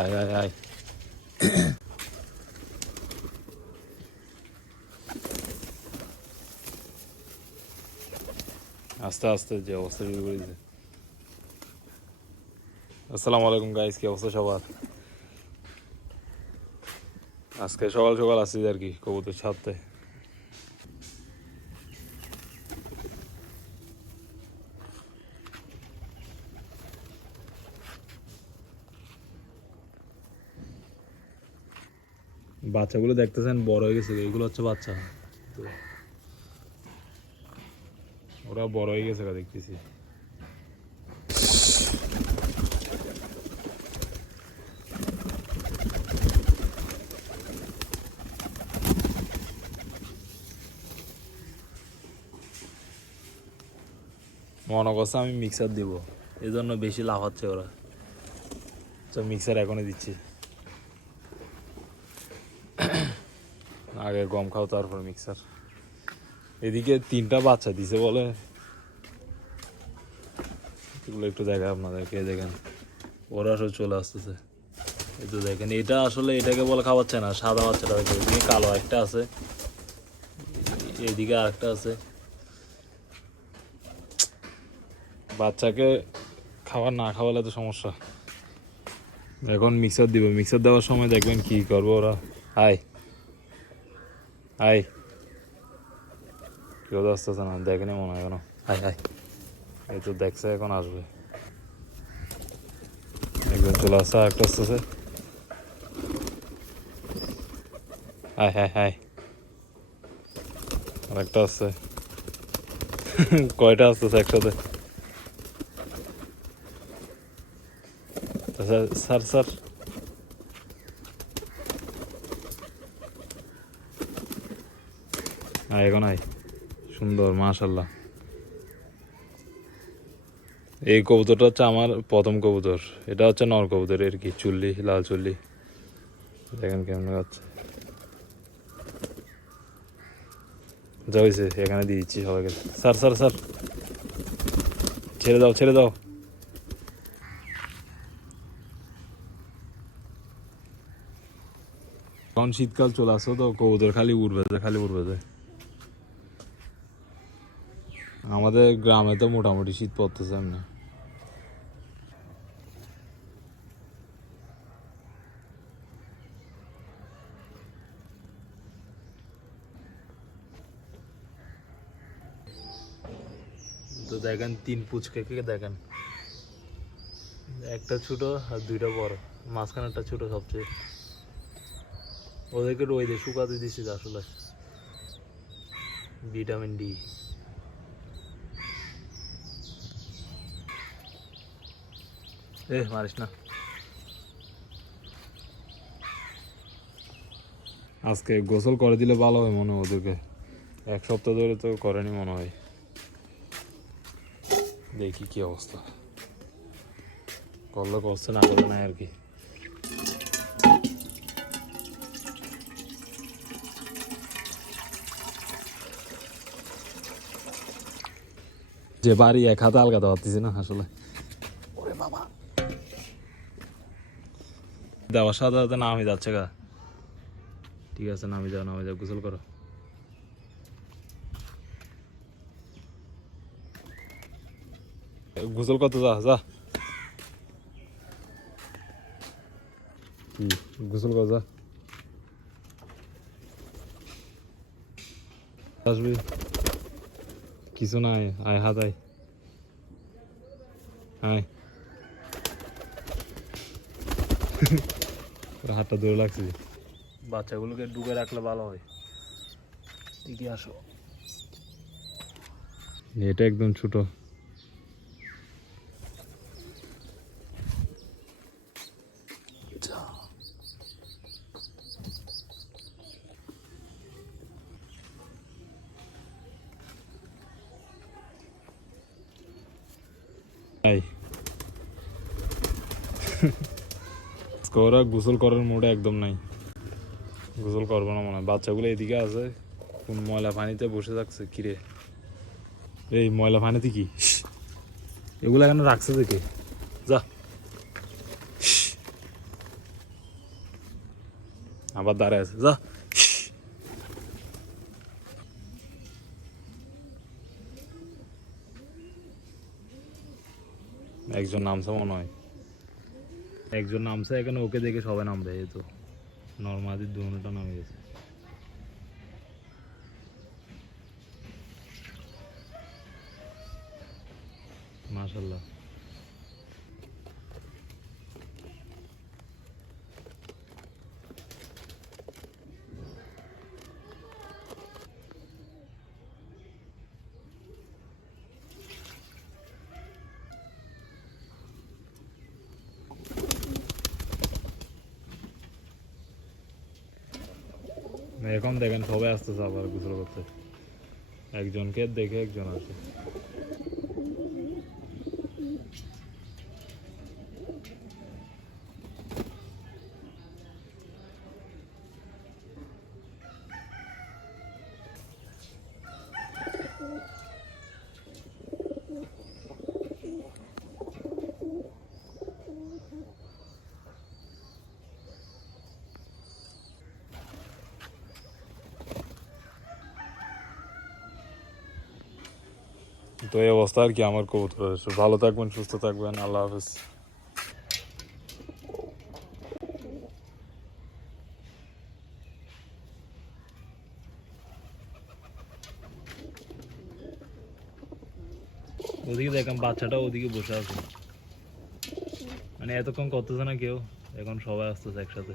আয় আয় আয় আস্তে আস্তে যে অবস্থা শুরু করে দিছে। আসসালামু আলাইকুম গাইস, কি অবস্থা সবার? আজকে সকাল সকাল আসছি আর কি কবুতর ছাড়তে। বাচ্চাগুলো দেখতেছেন বড় হয়ে গেছে, এগুলো হচ্ছে বাচ্চা। তো ওরা বড় হয়ে গেছে দেখতেছি। মনে করছে আমি মিক্সার দিব, এই জন্য বেশি লাফাচ্ছে ওরা। তো মিক্সার এখনই দিচ্ছি, আগে গম খাও তারপর মিক্সার। এদিকে 3টা বাচ্চা দিছে বলে, এগুলো একটু দেখা আপনাদেরকে, দেখেন ওরা সব চলে আসতেছে। এই তো দেখেন, এটা আসলে এটাকে বলে খাওয়াচ্ছে না, সাদা বাচ্চাটা দেখে। এদিকে কালো একটা আছে, এদিকে আরেকটা আছে। বাচ্চাকে খাবার না খাওয়ালে তো সমস্যা। এখন মিক্সার দিব, মিক্সার দেওয়ার সময় দেখবেন কি করবো ওরা। আয় আয়, কেউ তো আসতেছে না, দেখেনি মনে হয় এখনো। আয় আয়, এই তো দেখছে, এখন আসবে। একজন চলে আসছে, আরেকটা আসতেছে। আয় হ্যাঁ হ্যাঁ, আরেকটা আসছে। কয়টা আসতেছে একসাথে? স্যার স্যার, আয় এখন আয়। সুন্দর, মাশাল্লাহ। এই কবুতরটা হচ্ছে আমার প্রথম কবুতর। এটা হচ্ছে নর কবুতর আর কি, চুল্লি, লাল চুল্লি। দেখেন কেমন যাচ্ছে। যা হয়েছে এখানে দিয়ে দিচ্ছি সবাইকে। স্যার স্যার স্যার, ছেড়ে দাও ছেড়ে দাও। এখন শীতকাল চলে আসছে তো, কবুতর খালি উড়বে খালি উড়বে। আমাদের গ্রামে তো মোটামুটি শীত পড়তেছে এমনি। তো দেখেন 3 পুচকে দেখেন, একটা ছোট আর 2টা বড়, মাঝখানেরটা ছোট সবচেয়ে। ওদেরকে রোদে শুকাতে দিচ্ছি আসলে, ভিটামিন ডি। মারিস না। আজকে গোসল করে দিলে ভালো হয় মনে হয় ওদেরকে, 1 সপ্তাহ ধরে তো করেনি মনে হয়। দেখি কি অবস্থা, করলে করছে, না করলে নাই আর কি। যে বাড়ি এক হাতে আলগাতে পারতেছি না আসলে। ওরে বাবা, দেওয়ার সাথে সাথে নামে যাচ্ছে গা। ঠিক আছে, নামে যাও নামে যাও, গোসল করো। গোসল করতে যা যা, গোসল কর যা। আসবি কিছু নাই, আয় হাত আয় আয়। হাতটা দূরে লাগছে। বাচ্চাগুলোকে ডুবে রাখলে ভালো হয়। এগিয়ে আসো, এটা একদম ছোট। ওরা গোসল করার মুডে একদম নাই, গোসল করবো না মনে হয়। বাচ্চাগুলো এদিকে আছে, কোন ময়লা পানিতে বসে থাকছে। কিরে, এই ময়লা পানিতে কি এগুলো এখানে রাখছে দেখে? যা, আবার দাঁড়ায় আছে, যা। একজন নামছে মনে হয়, একজন নামছে এখানে, ওকে দেখে সবাই নামবে। এই তো নর্মাদির দুটা নামে গেছে। মাশাল্লাহ। এখন দেখেন সবাই আসতেছে আবার গোসল করতে, একজনকে দেখে একজন আসে। তো এই অবস্থা আর কি আমার কবুতর। ভালো থাকবেন, সুস্থ থাকবেন, আল্লাহ হাফেজ। ওদিকে দেখলাম বাচ্চাটা ওদিকে বসে আছে, মানে এতক্ষণ করতেছে না কেউ, এখন সবাই আসতেছে একসাথে।